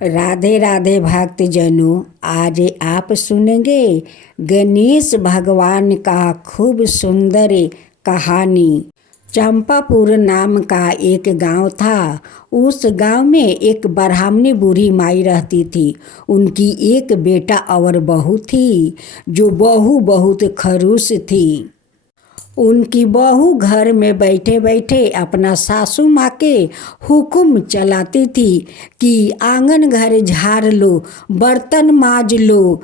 राधे राधे भक्तजनों, आज आप सुनेंगे गणेश भगवान का खूब सुंदर कहानी। चंपापुर नाम का एक गांव था। उस गांव में एक ब्राह्मणी बूढ़ी माई रहती थी। उनकी एक बेटा और बहू थी। जो बहू बहुत खड़ूस थी। उनकी बहू घर में बैठे बैठे अपना सासू माँ के हुक्म चलाती थी कि आंगन घर झाड़ लो, बर्तन माज लो।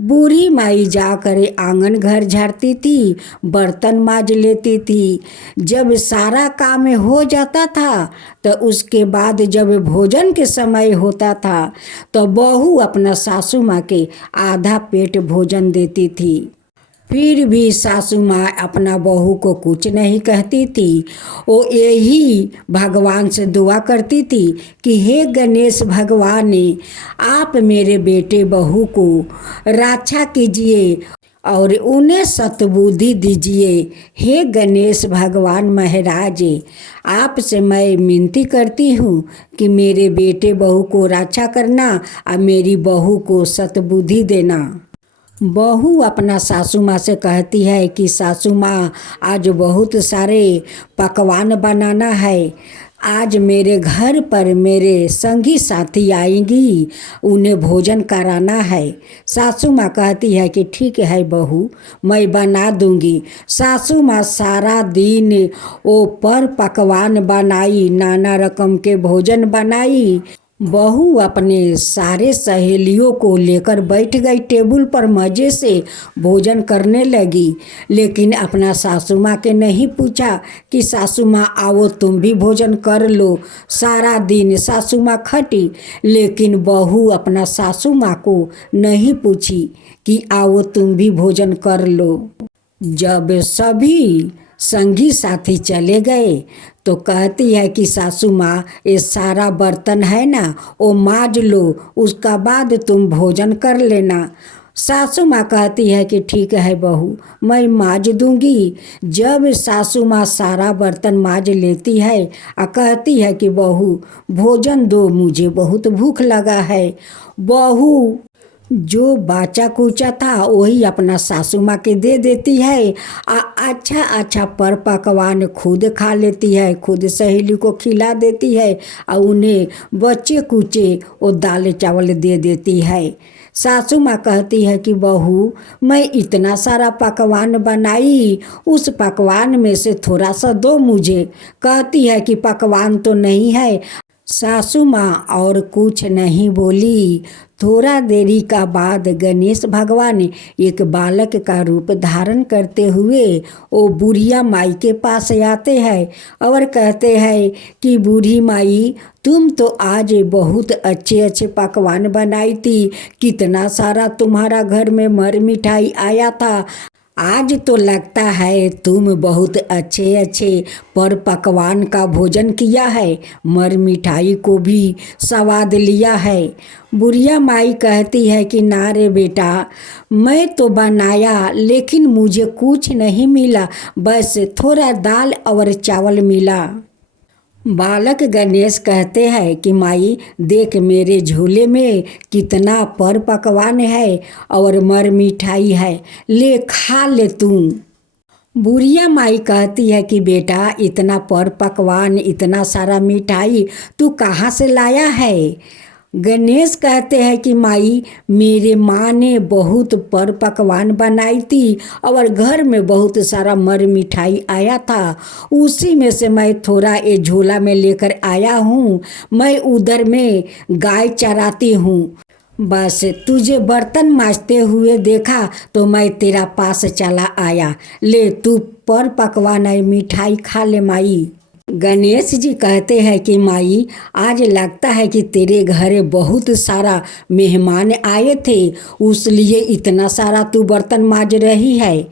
बूढ़ी माई जाकर आंगन घर झाड़ती थी, बर्तन माज लेती थी। जब सारा काम हो जाता था तो उसके बाद जब भोजन के समय होता था तो बहू अपना सासू माँ के आधा पेट भोजन देती थी। फिर भी सासू माँ अपना बहू को कुछ नहीं कहती थी। वो यही भगवान से दुआ करती थी कि हे गणेश भगवान, आप मेरे बेटे बहू को रक्षा कीजिए और उन्हें सद्बुद्धि दीजिए। हे गणेश भगवान महाराज, आपसे मैं विनती करती हूँ कि मेरे बेटे बहू को रक्षा करना और मेरी बहू को सद्बुद्धि देना। बहू अपना सासू माँ से कहती है कि सासू माँ, आज बहुत सारे पकवान बनाना है। आज मेरे घर पर मेरे संगी साथी आएंगी, उन्हें भोजन कराना है। सासू माँ कहती है कि ठीक है बहू, मैं बना दूंगी। सासू माँ सारा दिन वो पर पकवान बनाई, नाना रकम के भोजन बनाई। बहू अपने सारे सहेलियों को लेकर बैठ गई टेबल पर, मज़े से भोजन करने लगी। लेकिन अपना सासू माँ के नहीं पूछा कि सासू माँ आओ तुम भी भोजन कर लो। सारा दिन सासू माँ खटी, लेकिन बहू अपना सासू माँ को नहीं पूछी कि आओ तुम भी भोजन कर लो। जब सभी संगी साथी चले गए तो कहती है कि सासू माँ, ये सारा बर्तन है ना, वो माज लो, उसका बाद तुम भोजन कर लेना। सासू माँ कहती है कि ठीक है बहू, मैं माज दूंगी। जब सासू माँ सारा बर्तन माज लेती है और कहती है कि बहू भोजन दो, मुझे बहुत भूख लगा है। बहू जो बाचा कुचा था वही अपना सासू माँ के दे देती है। अच्छा अच्छा पर पकवान खुद खा लेती है, खुद सहेली को खिला देती है और उन्हें बच्चे कुचे वो दाल चावल दे देती है। सासू माँ कहती है कि बहू, मैं इतना सारा पकवान बनाई, उस पकवान में से थोड़ा सा दो मुझे। कहती है कि पकवान तो नहीं है। सासू माँ और कुछ नहीं बोली। थोड़ा देरी का बाद गणेश भगवान एक बालक का रूप धारण करते हुए वो बुढ़िया माई के पास आते हैं और कहते हैं कि बूढ़ी माई, तुम तो आज बहुत अच्छे अच्छे पकवान बनाई थी। कितना सारा तुम्हारा घर में मर मिठाई आया था। आज तो लगता है तुम बहुत अच्छे अच्छे पर पकवान का भोजन किया है, मर मिठाई को भी स्वाद लिया है। बुढ़िया माई कहती है कि ना रे बेटा, मैं तो बनाया लेकिन मुझे कुछ नहीं मिला, बस थोड़ा दाल और चावल मिला। बालक गणेश कहते हैं कि माई देख, मेरे झोले में कितना पर पकवान है और मर मिठाई है, ले खा ले तू। बुढ़िया माई कहती है कि बेटा, इतना पर पकवान, इतना सारा मिठाई तू कहाँ से लाया है। गणेश कहते हैं कि माई, मेरे माँ ने बहुत पर पकवान बनाई थी और घर में बहुत सारा मर मिठाई आया था, उसी में से मैं थोड़ा ये झोला में लेकर आया हूँ। मैं उधर में गाय चराती हूँ, बस तुझे बर्तन मांजते हुए देखा तो मैं तेरा पास चला आया। ले तू पर पकवान मिठाई खा ले माई। गणेश जी कहते हैं कि माई, आज लगता है कि तेरे घर बहुत सारा मेहमान आए थे, उसलिए इतना सारा तू बर्तन मांज रही है।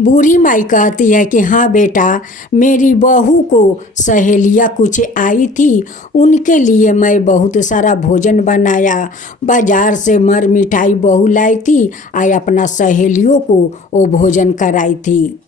बूढ़ी माई कहती है कि हाँ बेटा, मेरी बहू को सहेलियाँ कुछ आई थी, उनके लिए मैं बहुत सारा भोजन बनाया। बाजार से मर मिठाई बहू लाई थी और अपना सहेलियों को वो भोजन कराई थी।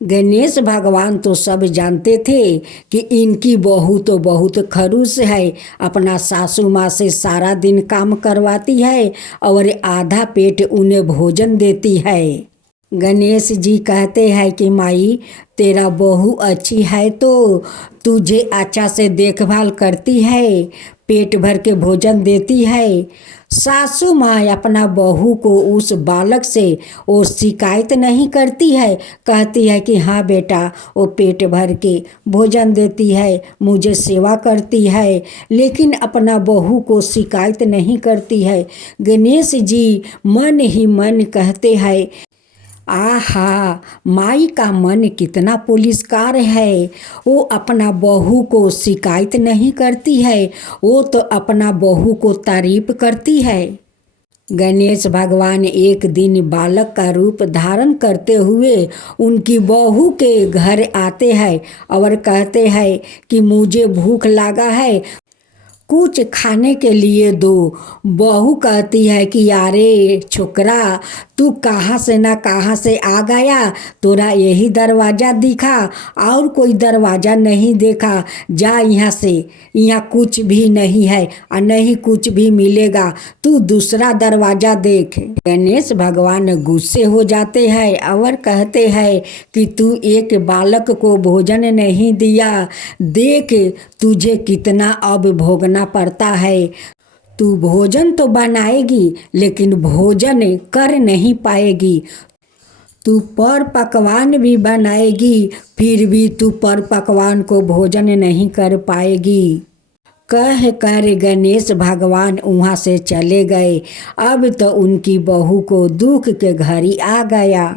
गणेश भगवान तो सब जानते थे कि इनकी बहू तो बहुत खड़ूस है, अपना सासू माँ से सारा दिन काम करवाती है और आधा पेट उन्हें भोजन देती है। गणेश जी कहते हैं कि माई, तेरा बहू अच्छी है तो तुझे अच्छा से देखभाल करती है, पेट भर के भोजन देती है। सासू माँ अपना बहू को उस बालक से वो शिकायत नहीं करती है, कहती है कि हाँ बेटा, वो पेट भर के भोजन देती है, मुझे सेवा करती है, लेकिन अपना बहू को शिकायत नहीं करती है। गणेश जी मन ही मन कहते हैं, आहा, माई का मन कितना पुलिसकार है, वो अपना बहू को शिकायत नहीं करती है, वो तो अपना बहू को तारीफ करती है। गणेश भगवान एक दिन बालक का रूप धारण करते हुए उनकी बहू के घर आते हैं और कहते हैं कि मुझे भूख लगा है, कुछ खाने के लिए दो। बहू कहती है कि यारे छोकरा, तू कहाँ से ना कहाँ से आ गया, तोरा यही दरवाज़ा दिखा, और कोई दरवाज़ा नहीं देखा, जा यहाँ से, यहाँ कुछ भी नहीं है और नहीं कुछ भी मिलेगा, तू दूसरा दरवाज़ा देख। गणेश भगवान गुस्से हो जाते हैं और कहते हैं कि तू एक बालक को भोजन नहीं दिया, देख तुझे कितना अब भोगना पड़ता है। तू भोजन तो बनाएगी लेकिन भोजन कर नहीं पाएगी, तू पर पकवान भी बनाएगी फिर भी तू पर पकवान को भोजन नहीं कर पाएगी। कह कर गणेश भगवान वहाँ से चले गए। अब तो उनकी बहू को दुख के घड़ी आ गया।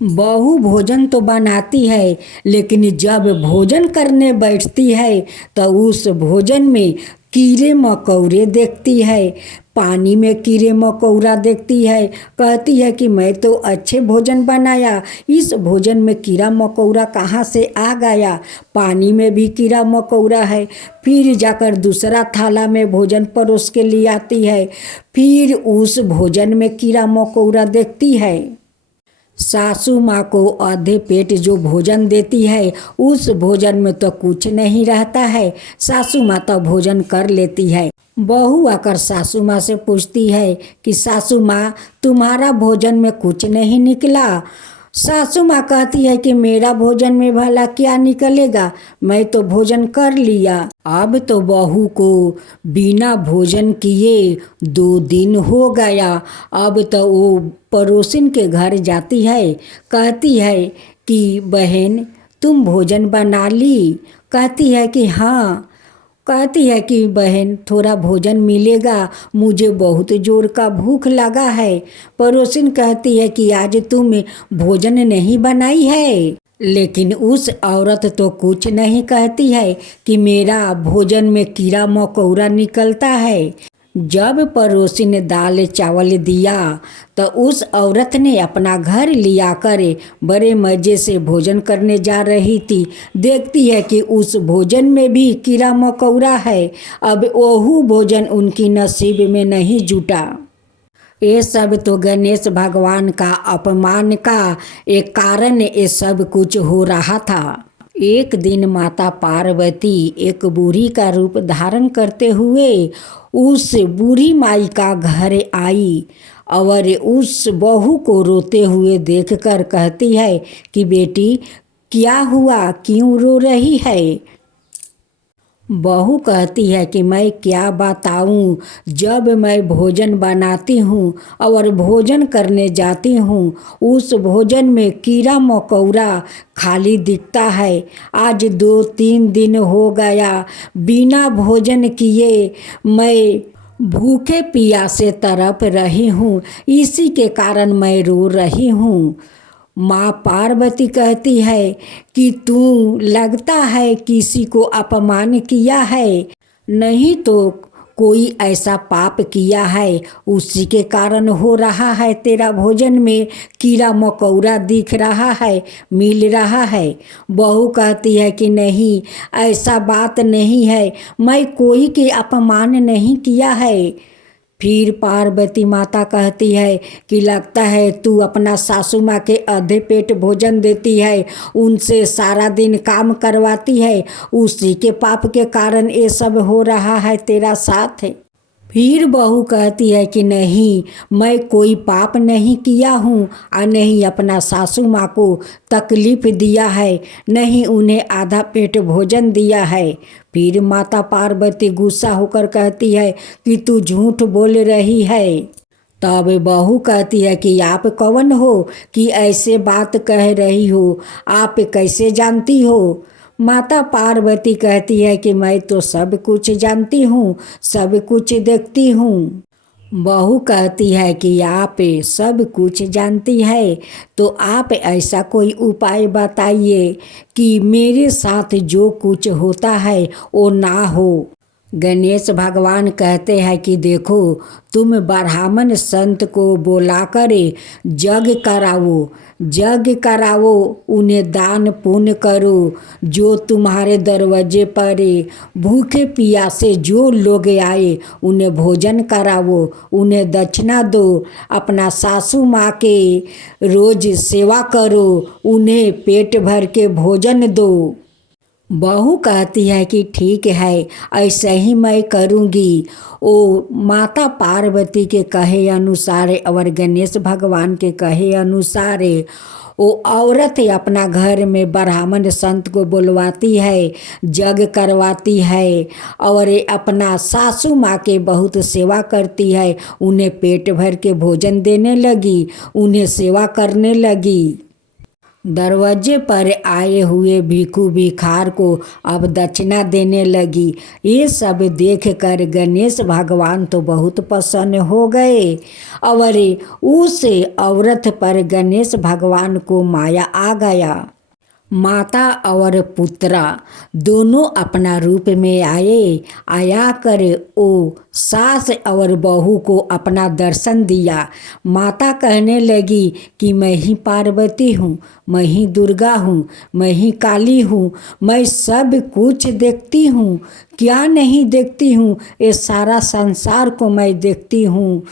बहू भोजन तो बनाती है लेकिन जब भोजन करने बैठती है तो उस भोजन में कीड़े मकोड़े देखती है, पानी में कीड़े मकोड़ा देखती है, कहती है कि मैं तो अच्छे भोजन बनाया, इस भोजन में कीड़ा मकोड़ा कहाँ से आ गया, पानी में भी कीड़ा मकोड़ा है। फिर जाकर दूसरा थाला में भोजन परोस के ले आती है, फिर उस भोजन में कीड़ा मकोड़ा देखती है। सासू माँ को आधे पेट जो भोजन देती है उस भोजन में तो कुछ नहीं रहता है, सासू माँ तो भोजन कर लेती है। बहू आकर सासू माँ से पूछती है कि सासू माँ, तुम्हारा भोजन में कुछ नहीं निकला। सासू माँ कहती है कि मेरा भोजन में भला क्या निकलेगा, मैं तो भोजन कर लिया। अब तो बहू को बिना भोजन किए 2 दिन हो गया। अब तो वो पड़ोसिन के घर जाती है, कहती है कि बहन तुम भोजन बना ली, कहती है कि हाँ, कहती है कि बहन थोड़ा भोजन मिलेगा, मुझे बहुत जोर का भूख लगा है। पड़ोसिन कहती है कि आज तुम भोजन नहीं बनाई है, लेकिन उस औरत तो कुछ नहीं कहती है कि मेरा भोजन में कीड़ा मकोड़ा निकलता है। जब पड़ोसी ने दाल चावल दिया तो उस औरत ने अपना घर लिया कर बड़े मज़े से भोजन करने जा रही थी। देखती है कि उस भोजन में भी कीड़ा मकोड़ा है। अब वह भोजन उनकी नसीब में नहीं जुटा। ये सब तो गणेश भगवान का अपमान का एक कारण ये सब कुछ हो रहा था। एक दिन माता पार्वती एक बूढ़ी का रूप धारण करते हुए उस बूढ़ी माई का घर आई और उस बहू को रोते हुए देखकर कहती है कि बेटी क्या हुआ, क्यों रो रही है। बहू कहती है कि मैं क्या बताऊं, जब मैं भोजन बनाती हूँ और भोजन करने जाती हूँ उस भोजन में कीड़ा मकोड़ा खाली दिखता है। आज 2-3 दिन हो गया बिना भोजन किए मैं भूखे प्यासे तड़प रही हूँ, इसी के कारण मैं रो रही हूँ। माँ पार्वती कहती है कि तू लगता है किसी को अपमान किया है, नहीं तो कोई ऐसा पाप किया है उसी के कारण हो रहा है, तेरा भोजन में कीड़ा मकोड़ा दिख रहा है, मिल रहा है। बहू कहती है कि नहीं, ऐसा बात नहीं है, मैं कोई के अपमान नहीं किया है, फिर पार्वती माता कहती है कि लगता है तू अपना सासू माँ के आधे पेट भोजन देती है, उनसे सारा दिन काम करवाती है, उसी के पाप के कारण ये सब हो रहा है तेरा साथ है। फिर बहू कहती है कि नहीं, मैं कोई पाप नहीं किया हूँ और नहीं अपना सासू माँ को तकलीफ़ दिया है, नहीं उन्हें आधा पेट भोजन दिया है। फिर माता पार्वती गुस्सा होकर कहती है कि तू झूठ बोल रही है। तब बहू कहती है कि आप कौन हो कि ऐसे बात कह रही हो, आप कैसे जानती हो। माता पार्वती कहती है कि मैं तो सब कुछ जानती हूँ, सब कुछ देखती हूँ। बहू कहती है कि आप सब कुछ जानती है तो आप ऐसा कोई उपाय बताइए कि मेरे साथ जो कुछ होता है वो ना हो। गणेश भगवान कहते हैं कि देखो, तुम ब्राह्मण संत को बुलाकर जग करावो, उन्हें दान पुण्य करो, जो तुम्हारे दरवाजे पर भूखे प्यासे जो लोग आए उन्हें भोजन करावो, उन्हें दक्षिणा दो, अपना सासू माँ के रोज सेवा करो, उन्हें पेट भर के भोजन दो। बहू कहती है कि ठीक है, ऐसे ही मैं करूँगी। ओ माता पार्वती के कहे अनुसार और गणेश भगवान के कहे अनुसार वो औरत अपना घर में ब्राह्मण संत को बुलवाती है, जग करवाती है और अपना सासू माँ के बहुत सेवा करती है, उन्हें पेट भर के भोजन देने लगी, उन्हें सेवा करने लगी। दरवाजे पर आए हुए भिखू भिखार को अब दक्षिणा देने लगी। ये सब देखकर गणेश भगवान तो बहुत प्रसन्न हो गए और उस औरत पर गणेश भगवान को माया आ गया। माता और पुत्रा दोनों अपना रूप में आया कर ओ सास और बहू को अपना दर्शन दिया। माता कहने लगी कि मैं ही पार्वती हूँ, मैं ही दुर्गा हूँ, मैं ही काली हूँ, मैं सब कुछ देखती हूँ, क्या नहीं देखती हूँ, ये सारा संसार को मैं देखती हूँ।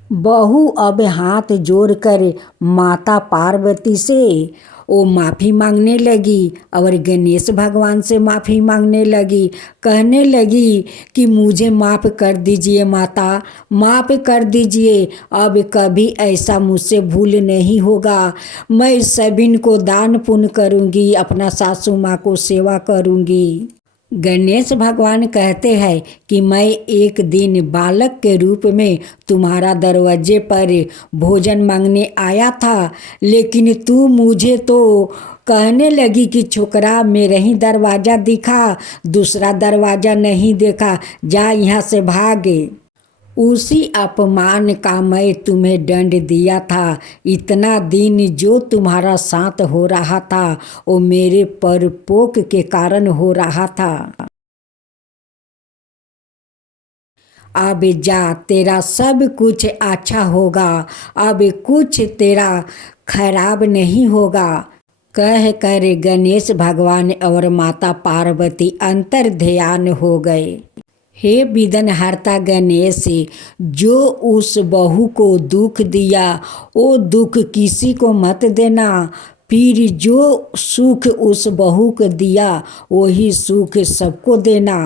बहू अब हाथ जोड़कर माता पार्वती से वो माफ़ी मांगने लगी और गणेश भगवान से माफ़ी मांगने लगी। कहने लगी कि मुझे माफ़ कर दीजिए माता, माफ़ कर दीजिए, अब कभी ऐसा मुझसे भूल नहीं होगा। मैं सभी को दान पुण्य करूँगी, अपना सासू माँ को सेवा करूँगी। गणेश भगवान कहते हैं कि मैं एक दिन बालक के रूप में तुम्हारा दरवाजे पर भोजन मांगने आया था, लेकिन तू मुझे तो कहने लगी कि छोकरा मेरा ही दरवाज़ा दिखा, दूसरा दरवाज़ा नहीं देखा, जा यहाँ से भागे। उसी अपमान का मैं तुम्हें दंड दिया था। इतना दिन जो तुम्हारा साथ हो रहा था वो मेरे परपोक के कारण हो रहा था। अब जा, तेरा सब कुछ अच्छा होगा, अब कुछ तेरा खराब नहीं होगा। कह कर गणेश भगवान और माता पार्वती अंतर ध्यान हो गए। हे विघ्नहर्ता गणेश, जो उस बहू को दुख दिया वो दुख किसी को मत देना, फिर जो सुख उस बहू को दिया वही सुख सबको देना।